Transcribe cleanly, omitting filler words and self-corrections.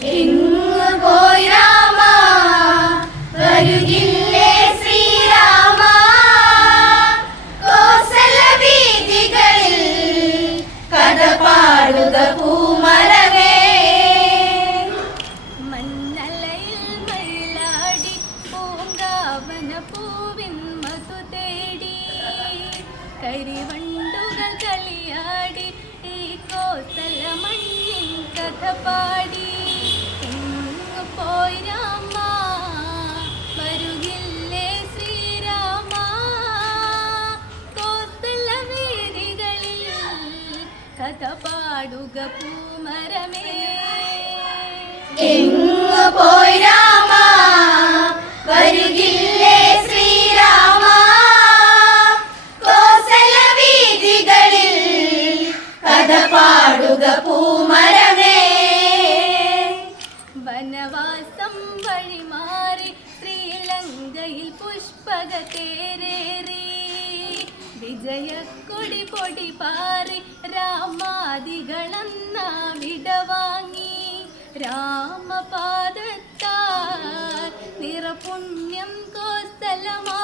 എങ്ങു പോയി രാമ വരുകില്ലേ ശ്രീരാമ കോസല വീഥികളിൽ കഥ പാടുക പൂമരമേ. മണ്ണലയിൽ മയിലാടി പൂങ്കാവന പൂവിൻ മധു തേടി കരിവണ്ടുകൾ കളിയാടി ഈ കോസല മണ്ണിൻ കഥ പാടി. എങ്ങു പോയി രാമ വരുകില്ലേ ശ്രീരാമ കോസല വീഥികളിൽ കഥ പാടുക പൂമരമേ. എങ്ങു പോയി രാമ വരുകില്ലേ ശ്രീരാമ കോസല വീഥികളിൽ കഥ പാടുക പൂമരമേ. വനവാസം വഴിമാറി ശ്രീലങ്കയിൽ പുഷ്പക തേരേറി വിജയക്കൊടി പൊടി പാറി രാമാദികളന്ന വിടവാങ്ങി. രാമപാദത്താൽ നിറപുണ്യം കോസലമാ